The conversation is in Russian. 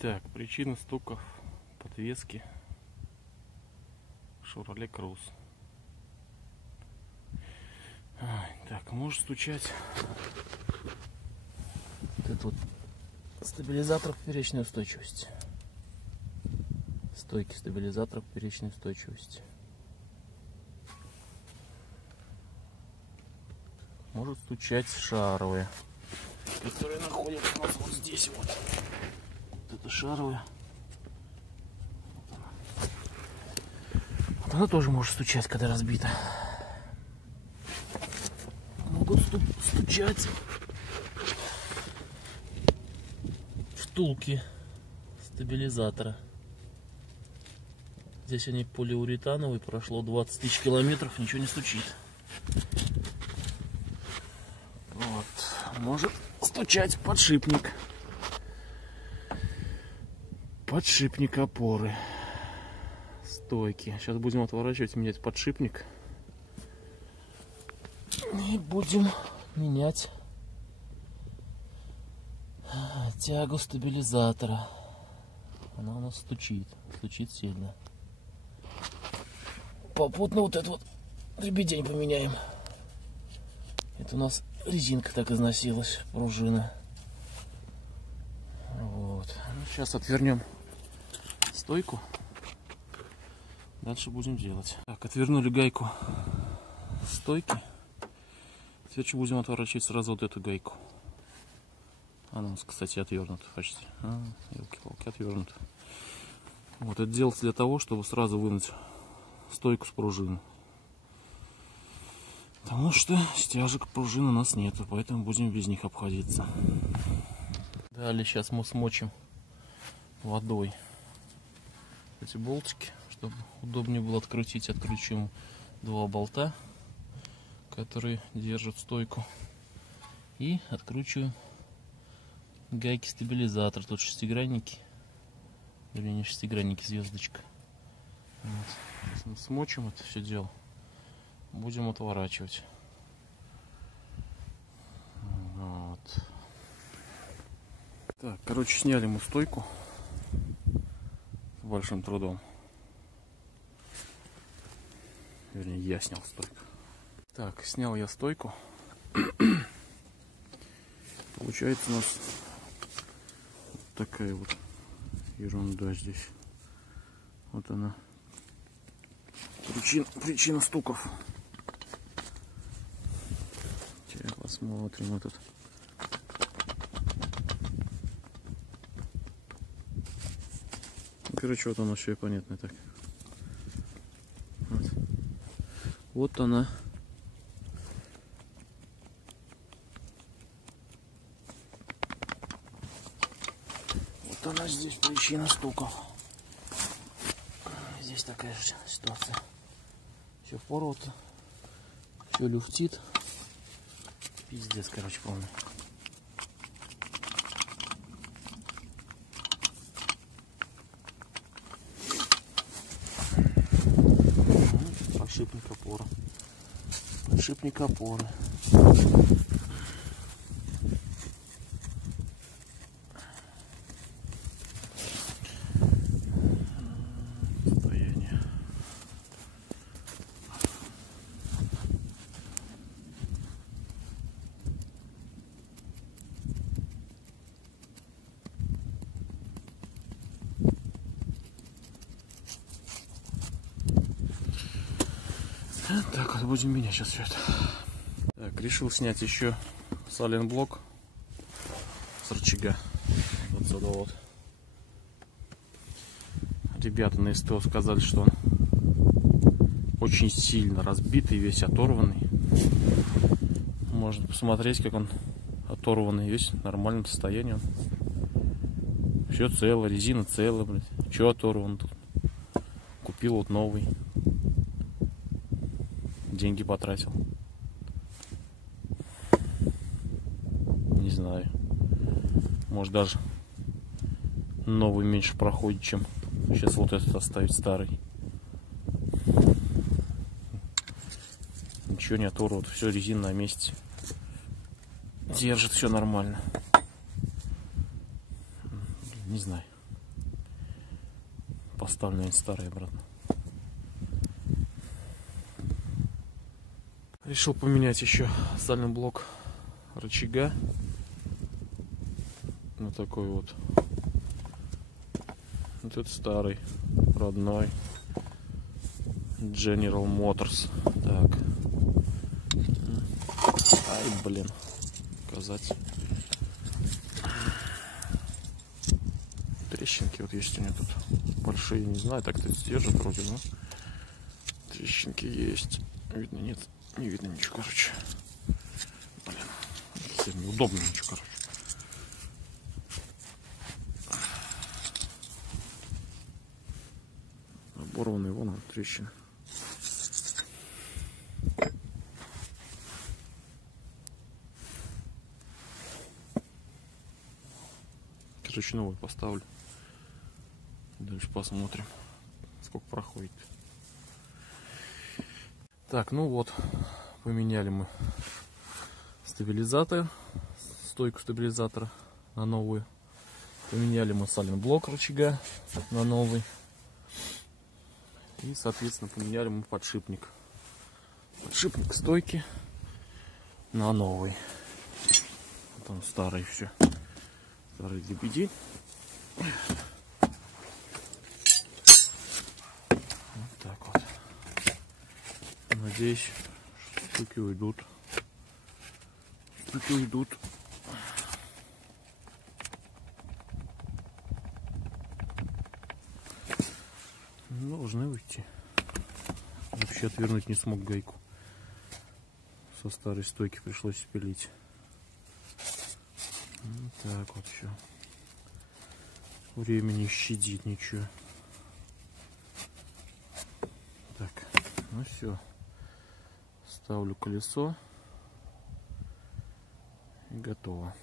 Так, причина стуков подвески Chevrolet Cruze. Так, может стучать вот этот вот стабилизатор поперечной устойчивости. Стойки стабилизатора поперечной устойчивости. Может стучать шаровые, которые находятся у нас вот здесь вот. Вот это шаровая. Вот она тоже может стучать, когда разбита. Могут стучать втулки стабилизатора. Здесь они полиуретановые, прошло 20 тысяч километров, ничего не стучит. Вот. Может стучать подшипник. Подшипник опоры. Стойки. Сейчас будем отворачивать, менять подшипник. И будем менять тягу стабилизатора. Она у нас стучит. Стучит сильно. Попутно вот эту вот дребедень поменяем. Это у нас резинка так износилась, пружина. Вот. Сейчас отвернем стойку. Дальше будем делать. Так, отвернули гайку стойки. Теперь будем отворачивать сразу вот эту гайку. Она у нас, кстати, отвернута почти. Елки-палки, отвернута. Вот это делается для того, чтобы сразу вынуть стойку с пружины. Потому что стяжек пружин у нас нету, поэтому будем без них обходиться. Далее сейчас мы смочим водой эти болтики, чтобы удобнее было открутить. Откручиваем два болта, которые держат стойку, и откручиваем гайки стабилизатора. Тут шестигранники, или не шестигранники, звездочка. Вот. Сейчас мы смочим это все дело, будем отворачивать. Вот. Так, короче, сняли мы стойку с большим трудом. Вернее, я снял стойку. Так, снял я стойку. Получается у нас вот такая вот ерунда здесь. Вот она. Причина стуков. Сейчас посмотрим этот. Короче, вот оно все и понятно так. Вот она. Вот она здесь причина стуков. Здесь такая же ситуация. Все порвато. Все люфтит. Пиздец, короче, полный. Подшипник опоры. Подшипник опоры. Состояние. Так, вот будем менять сейчас все это. Так, решил снять еще сайлентблок с рычага. Вот сюда вот. Ребята на СТО сказали, что он очень сильно разбитый, весь оторванный. Можно посмотреть, как он оторванный, весь в нормальном состоянии. Все цело, резина целая, блядь. Че оторван тут? Купил вот новый. Деньги потратил. Не знаю. Может даже новый меньше проходит, чем сейчас вот этот оставить старый. Ничего не оторвано, все резина на месте. Держит все нормально. Не знаю. поставлю, наверное, старый обратно. Решил поменять еще сальный блок рычага на такой вот. Вот это старый, родной General Motors. Так. Ай, блин. Показать. Трещинки вот есть у меня тут. Большие, не знаю, так-то держит вроде, но трещинки есть. Видно, нет? Не видно ничего, короче. Блин. Совсем неудобно ничего, короче. Оборванный, вон он, трещина. Короче, новый поставлю. Дальше посмотрим, сколько проходит. Так, ну вот, поменяли мы стабилизатор, стойку стабилизатора на новую. Поменяли мы сальный блок рычага на новый. И, соответственно, поменяли мы подшипник. Подшипник стойки на новый. Там старый все. Старый DPD. Вот так вот. Надеюсь, штуки уйдут. Штуки уйдут. Должны уйти. Вообще отвернуть не смог гайку. Со старой стойки пришлось спилить. Вот так вот все. Время не щадит ничего. Так, ну все. Ставлю колесо. И готово.